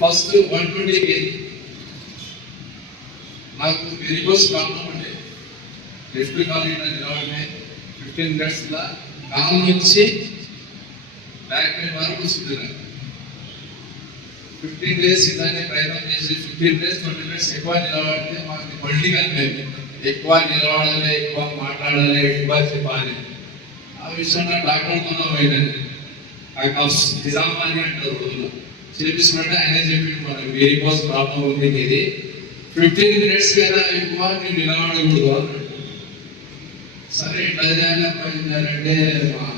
First 120 kg నాకు varicose problem ఉండే left call నిలబడే 15 minutes లా కాల్ నుంచి బ్యాక్ పెయిన్ వరకు వస్తుంది. 15 days ఇలానే ప్రయత్నం చేసి 15 days 20 minutes ఎక్కువ నిలబడితే మాకు మళ్ళీ కనిపించింది. ఎక్కువ నిలబడాలి, ఎక్కువ మాట్లాడాలి, ఎక్కువ చెప్పాలి. ఆ విషయంలో డాక్టర్తో పోయినది ఆ కఫ్స్ నిజామాని అంటారు. చేపించుకుంటే ఆయన చెప్పి మనకు వెరికోస్ ప్రాబ్లం ఉంది, ఇది 15 minutes కదా ఎక్కువ మీరు నిలబడకూడదు అన్నాడు. సరే ఎట్లా చేయాలంటే మా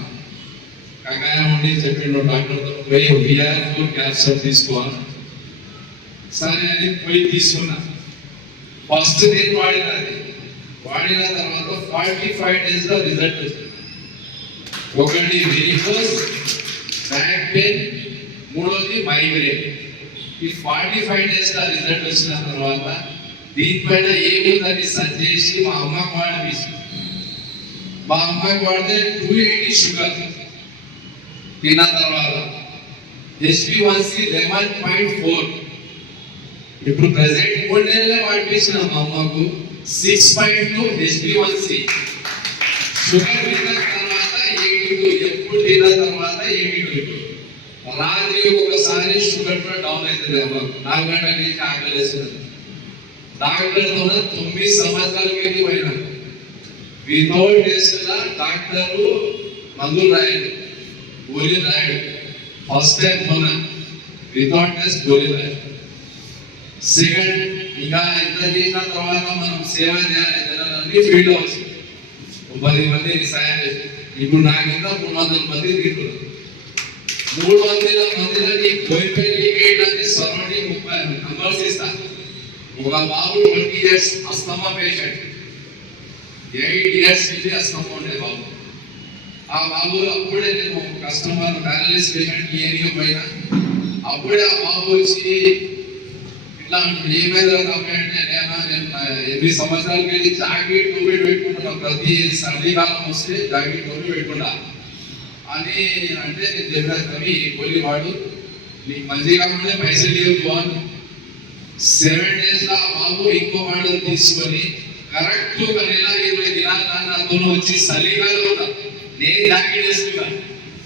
కకాయ ఉండి చెప్పిండు డాక్టర్తో పోయి విఆర్ క్యాప్సూల్ తీసుకోవాలి. సరే అని పోయి తీసుకున్నా. ఫస్ట్ నేను వాడిన తర్వాత 45 days లో రిజల్ట్ వచ్చింది. ఒకటి వెరికోస్, బ్యాక్ పెయిన్, మూడోది మైగ్రేన్. ఈ 45 days లో రిజల్ట్ వచ్చిన తర్వాత దీనిపైన ఏముందని సర్చ్ చేసి మా అమ్మకి వాడిపించింది. మా అమ్మాయికి వాడితే 280 షుగర్. తిన్న తర్వాత HbA1c 11.4. ఇప్పుడు ప్రెసెంట్ 3 నెలలే వాడిపించిన మా అమ్మకు 6.2 HbA1c. షుగర్ తిన్న తర్వాత 82. ఎప్పుడు తిన్న తర్వాత 82. రాత్రి ఒకసారి షుగర్ కూడా డౌన్ అవుతుంది అమ్మకు. 4 గంటల నుంచి ఆకలేస్తుంది. డాక్టర్తో 9 సంవత్సరాలకి వెళ్ళిపోయినా వితౌట్ టెస్ట్ లా డాక్టర్ మందులు రాయడు, గోళీ రాయడు. ఫస్ట్ టైం మొన్న వితౌట్ టెస్ట్ గోళీ రాయడు. సెకండ్ ఇంకా ఎంత చేసిన తర్వాత మనం సేవ చేయాలి, జనాలన్నీ ఫీల్డ్ అవచ్చు. 10 మందిని సాయం చేసి ఇప్పుడు నాకు ఇంకా 300 మంది తింటున్నారు. 300 మందికి గోయిపై లీకేట్ అంటే సరౌండింగ్ 30 నంబర్స్ ఇస్తా. ఒక బాబు 20 years అస్తమా పేషెంట్, 8 years నుంచి అస్తమా ఉండే బాబు. ఆ బాబు అప్పుడే నేను కస్టమర్ ప్యారలైస్ పేషెంట్ ఏరియా పోయినా అప్పుడే ఆ బాబు వచ్చి ఇట్లా ఏమైనా అంటే నేను 8 సంవత్సరాలకి వెళ్ళి జాకెట్ టోపీ పెట్టుకుంటున్నాను. ప్రతి సర్దీకాలం వస్తే జాకెట్ టోపీ పెట్టుకుంటా అని అంటే నేను చెప్పాను, కవి గోళీ వాడు, నీకు మంచిగా ఉంటే పైసలు లేవు బాగుంది. 7 days లో ఆ బాబు ఇంకో వాడు తీసుకొని కరెక్ట్ ఒక నెల 20 దినాలు నాతో వచ్చి చలికాలం నేను జాకెట్ వేసుకున్నాను.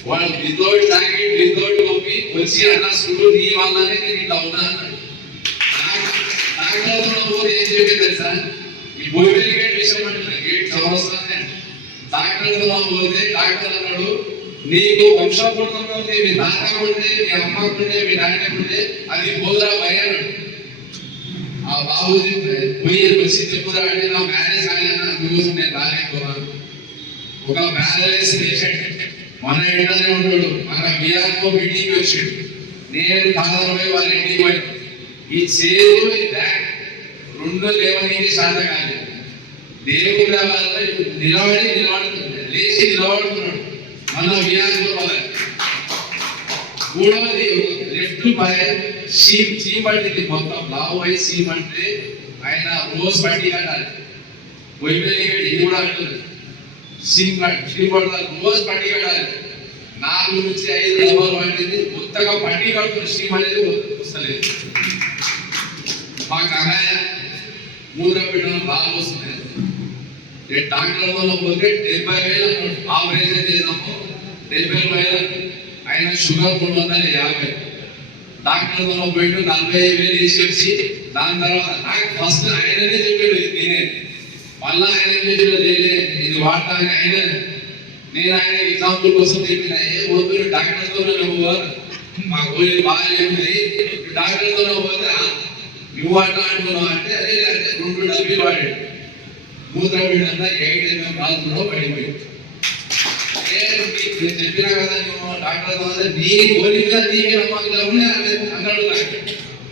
వాడు వితౌట్ జాకెట్ వితౌట్ టోపీ వచ్చి అలా చూడు నీ వల్లనే నేను ఇట్లా ఉన్నా అన్నాడు. డాక్టర్తో పోతే ఏం చెప్పేది తెలుసా, ఈ బోయిబెల్ గేట్ విషయం అంటే గేట్ చౌరస్తానే. డాక్టర్తో పోతే డాక్టర్ అన్నాడు, నీకు వంశపూర్వకంగా ఉంది, మీ తాత ఉంటే, మీ అమ్మకు ఉంటే, మీ నాయనకు ఉంటే అది పోదురా భయ అన్నాడు. ఆ బాబుజీ పోయి వచ్చి చెప్పురా అంటే నా మ్యారేజ్ కాలేనా, అందుకోసం నేను రాలేకపోతున్నాను. ఒక ప్యారలైజ్ పేషెంట్ మన ఇంట్లోనే ఉంటాడు, మన బిఆర్ఓ మీటింగ్ వచ్చాడు, నేను కాదరపై వాళ్ళ ఇంటికి పోయాను. ఈ చేరు బ్యాక్ 2 లేవనీకి సాధ కాదు. దేవుడు నిలబడుతున్నాడు, లేచి నిలబడుతున్నాడు. మన బిఆర్ఓ వాళ్ళ మూడవది లెఫ్ట్ పై సీమ్ పట్టింది మొత్తం లావు అయి సీమ్ అంటే ఆయన రోజు పట్టి కట్టాలి. ఇది కూడా అంటుంది సీమ్ పడతారు, రోజు పట్టి కట్టాలి. 4 నుంచి 5 డబ్బాలు పట్టింది, కొత్తగా పట్టి కడుతున్న సీమ్ అనేది వస్తలేదు. మా కగాయ మూత్రపీఠం బాగా వస్తుంది. డాక్టర్లో పోతే 70,000 ఆపరేషన్ చేసాము, 70,000 ఆయన షుగర్ 350. డాక్టర్తో పోయి 40,000 వేసేసి దాని తర్వాత నాకు ఫస్ట్ ఆయననే చెప్పాడు నేనే. మళ్ళా ఆయన ఇది వాడటానికి ఆయన నేను ఆయన ఎగ్జాంపుల్ కోసం చెప్పిన వద్దు డాక్టర్తో నువ్వు మా గోళీ బాగా చెప్పింది, డాక్టర్తో పోతే నువ్వు వాడతా అంటున్నావు అంటే అదే 2 డబ్బీలు వాడాడు. మూత్రపీఠంతా 8 mm రాత్రులో పడిపోయింది. నేను చెప్పినా కదా నువ్వు డాక్టర్ నీ గోళీ మీద నీకే నమ్మకం అన్నాడు.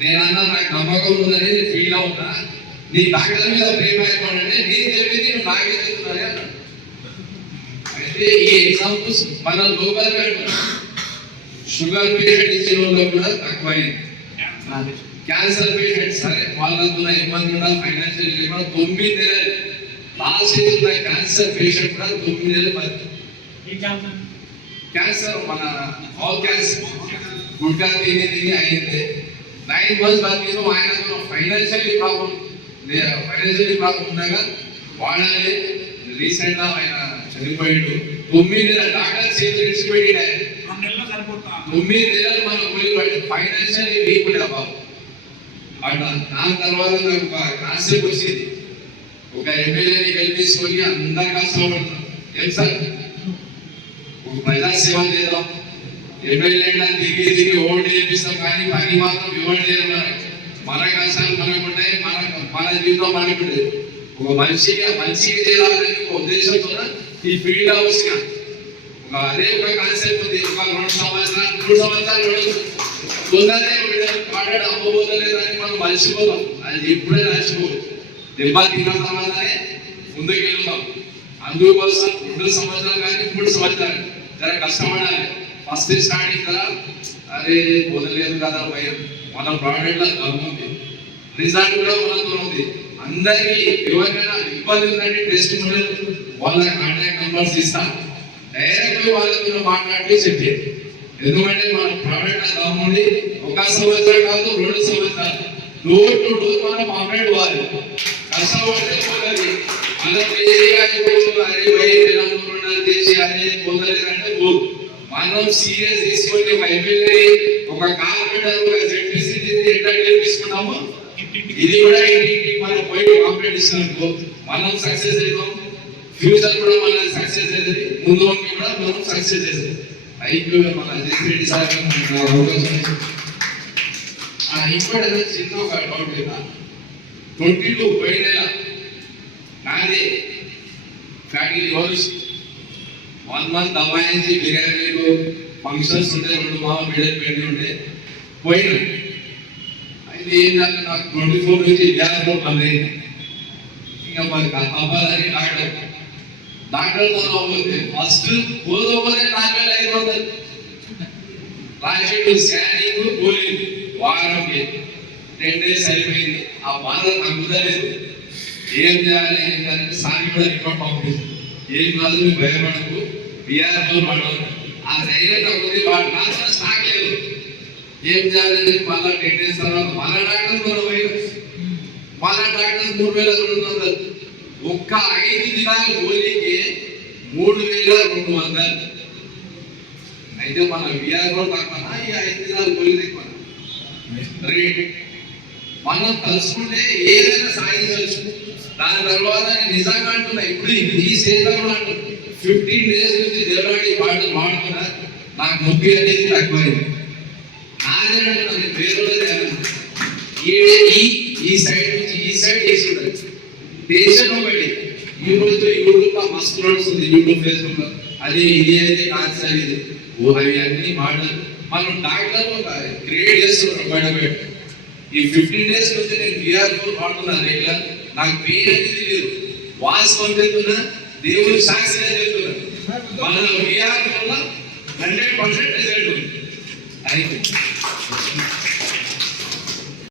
నేను అన్నా నాకు నమ్మకం ఉందని నేను ఫీల్ అవుతా, నీ డాక్టర్ మీద ప్రేమ ఏర్పడంటే నేను చెప్పింది నువ్వు నాకే చెప్తున్నానే అన్నాడు. అయితే ఈ ఎగ్జాంపుల్స్ మన లోకల్ షుగర్ పేషెంట్ ఇచ్చిన వాళ్ళు కూడా తక్కువైంది. క్యాన్సర్ పేషెంట్ సరే వాళ్ళతో ఇబ్బంది కూడా ఫైనాన్షియల్ 9 నెలలు లాస్ట్ ఉన్న క్యాన్సర్ పేషెంట్ కూడా 9 నెలలు బతికి. క్యాన్సర్ మన ఆల్ క్యాన్సర్ గుడ్గా తిని అయింది. 9 months బతికిన ఆయనకు ఫైనాన్షియల్ ప్రాబ్లం ఉండగా వాడాలి. రీసెంట్ గా ఆయన చనిపోయాడు. 9 నెలల డాక్టర్ చేతులు ఇచ్చిపోయాడు. 9 నెలలు మన ఊళ్ళో ఫైనాన్షియల్ వీక్ ఉండే బాబు. అట్లా దాని తర్వాత నాకు ఒక కాన్సెప్ట్ వచ్చింది. ఒక ఎమ్మెల్యేని గెలిపించుకొని అందరు కష్టపడుతున్నాం. ఏం సార్ ఒక ప్రజా సేవ చేద్దాం. ఎమ్మెల్యే దిగి ఓటు చేపిస్తాం కానీ పని మాత్రం ఇవ్వండి చేయాలి. మన కష్టాలు మనకుంటాయి, మన జీవితం మనకుంటుంది. ఒక మంచిగా చేయాలని ఒక ఉద్దేశంతో ఈ ఫీల్డ్ హౌస్ గా అదే ఒక కాన్సెప్ట్ ఉంది. ఒక 2 సంవత్సరాలు తొందరనే పాడాడు అమ్మబోతలేదని మనం మర్చిపోతాం. అది ఎప్పుడే మర్చిపోదు. దెబ్బ తిన్న తర్వాతనే ముందుకు వెళ్తాం. అందుకోసం 2 సంవత్సరాలు కానీ 3 సంవత్సరాలు జర కష్టపడాలి. ఫస్ట్ స్టార్టింగ్ కదా అరే వదలేదు కదా భయం. మన ప్రోడక్ట్ లో ఉంది, రిజల్ట్ కూడా మనతో ఉంది. అందరికి ఎవరికైనా ఇబ్బంది ఉందంటే టెస్ట్ వాళ్ళ కాంటాక్ట్ నెంబర్స్ ఇస్తాను. డైరెక్ట్ వాళ్ళతో మాట్లాడి చెప్పి, ఎందుకంటే మన ప్రోడక్ట్ కావాలి. 1 సంవత్సరం కాదు 2 సంవత్సరాలు డోర్ టు డోర్ మనం మాట్లాడు వాళ్ళు కష్టపడితే పోతుంది. అరే భయ చేసి అదే పోతలేదంటే పోదు. మనం సీరియస్ తీసుకొని ఒక ఎమ్మెల్యే, ఒక కార్పొరేటర్, ఒక జెడ్పీసీ ఎట్లా గెలిపిస్తున్నామో ఇది కూడా ఇంటికి మనం పోయి కాంపిటీషన్ అనుకో మనం సక్సెస్ అవుతాం. ఫ్యూచర్ కూడా మన సక్సెస్ అవుతుంది. ముందు కూడా మనం సక్సెస్ అవుతుంది. ఐక్యూ మన జగన్రెడ్డి సార్ ఇప్పుడు చిన్న ఒక డౌట్ లేదా 22 పోయిన నాదే ఫ్యామిలీ రోజు 1 month దబాయించి బిర్యానీలు ఫంక్షన్స్ ఉంటే 2 మామ బిడ్డలు పెళ్లి ఉంటే పోయినా. అయితే ఏంటంటే నాకు 24 నుంచి వ్యాధి పని ఇంకా మరి తప్పదని డాక్టర్తో పోతే ఫస్ట్ పోతే 4500 రాజకీయ స్కానింగ్ పోలేదు. వారంకి 10 days అయిపోయింది. ఆ బాధ తగ్గుతలేదు. ఏం చేయాలి ఏంటంటే సాని కూడా రిపోర్ట్ పంపిస్తుంది. ఏం కాదు భయపడకు, బీఆర్ఓ పడవు. ఆ ధైర్యం తగ్గుతుంది. వాడు నాకు స్టాక్ లేదు. ఏం చేయాలని మళ్ళా 10 days తర్వాత మళ్ళా డాక్టర్ పోయిన మళ్ళా డాక్టర్ 3200. ఒక్క 5 దినాలు గోలీకి 3200. అయితే మన బీఆర్ఓ తక్కువ, ఈ 5 దినాలు గోలీ ఎక్కువ రేట్. మనం తలుచుకుంటే ఏదైనా సాధించవచ్చు. దాని తర్వాత నిజంగా అంటున్నా ఇప్పుడు ఈ స్టేజ్లో కూడా అంటున్నా 15 days నుంచి దేవుడి పాటలు మాడుతున్నా. నాకు నొప్పి అనేది తక్కువైంది. నాదే అంటున్నాను వేరే ఈ సైడ్ నుంచి ఈ సైడ్ వేసి ఉంటుంది. పేషెంట్ ఒకటి ఈ రోజు యూట్యూబ్ మస్తు నడుస్తుంది. యూట్యూబ్ ఫేస్బుక్ అది ఇది అయితే కాదు సార్ ఇది అవి అన్ని మాటలు మనం డాక్టర్లు క్రియేట్ చేస్తున్నాం. బయట ఈ 15 days నుంచి నేను బీఆర్ఓ వాడుతున్నాను రెగ్యులర్. నాకు పెయిన్ అనేది లేదు. వాస్తవం చెప్తున్నా, దేవుడు సాక్షిగా చెప్తున్నా. మన బీఆర్ఓ వల్ల 100% రిజల్ట్ ఉంది. Thank you.